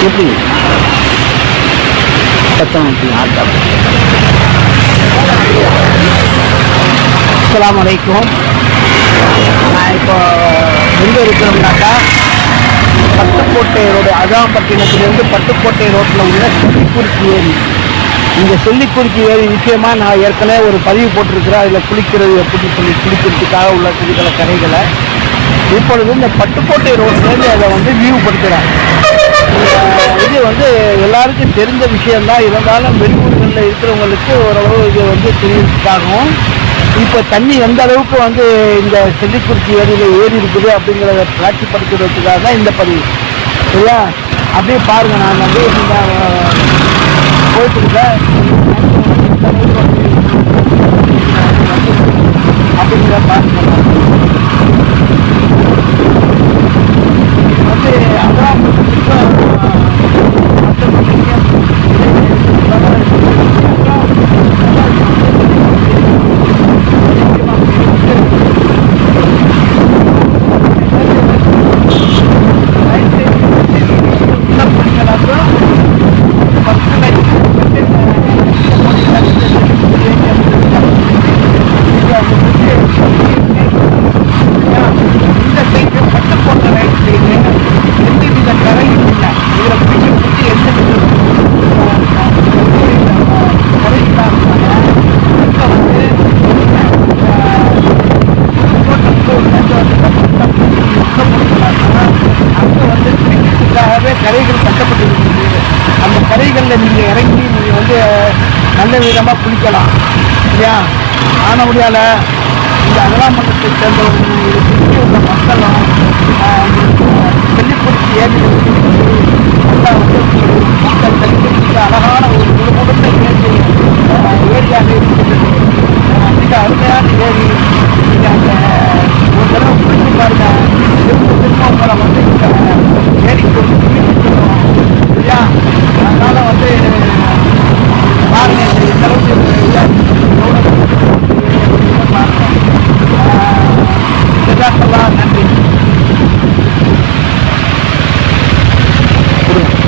எப்படி? பத்தொன்பது ஆட்டா அஸ்லாம் வலைக்கும் நான் இப்போ எங்கே இருக்கிறோம்னாக்கா பட்டுக்கோட்டை ரோடு அகாம்பட்டினத்திலிருந்து பட்டுக்கோட்டை ரோட்டில் உள்ள சொல்லிக்குறிச்சி ஏரி. இந்த சொல்லிக்குறிச்சி ஏரி நிச்சயமாக நான் ஏற்கனவே ஒரு பதிவு போட்டிருக்கிறேன். அதில் குளிக்கிறது எப்படி சொல்லி குளிக்கிறதுக்காக உள்ள குளிக்கல கரைகளை. இப்பொழுது இந்த பட்டுக்கோட்டை ரோட்லேருந்து அதை வந்து வியூப்படுத்துகிறேன் படுத்துகிறாங்க வந்து எல்லாருக்கும் தெரிஞ்ச விஷயம்தான். இருந்தாலும் வெளியூர்களில் இருக்கிறவங்களுக்கு ஓரளவு இது வந்து தெரிவிக்காகவும் இப்போ தண்ணி எந்த அளவுக்கு வந்து இந்த செல்லிக்குறிச்சி ஏரியில் ஏறி இருக்குது அப்படிங்கிறத காட்சிப்படுத்துறதுக்காக தான் இந்த பதிவு. சரியா? அப்படியே பாருங்கள் நான் வந்து போயிட்டு இருக்கேன் அந்த நீங்கள் இறங்கி நீங்கள் வந்து நல்ல விதமாக குளிக்கலாம். இல்லையா? ஆன முடியால இந்த அகலாமண்டலத்தை சேர்ந்தவர்கள் இதை சுற்றி உள்ள மக்களும் これ。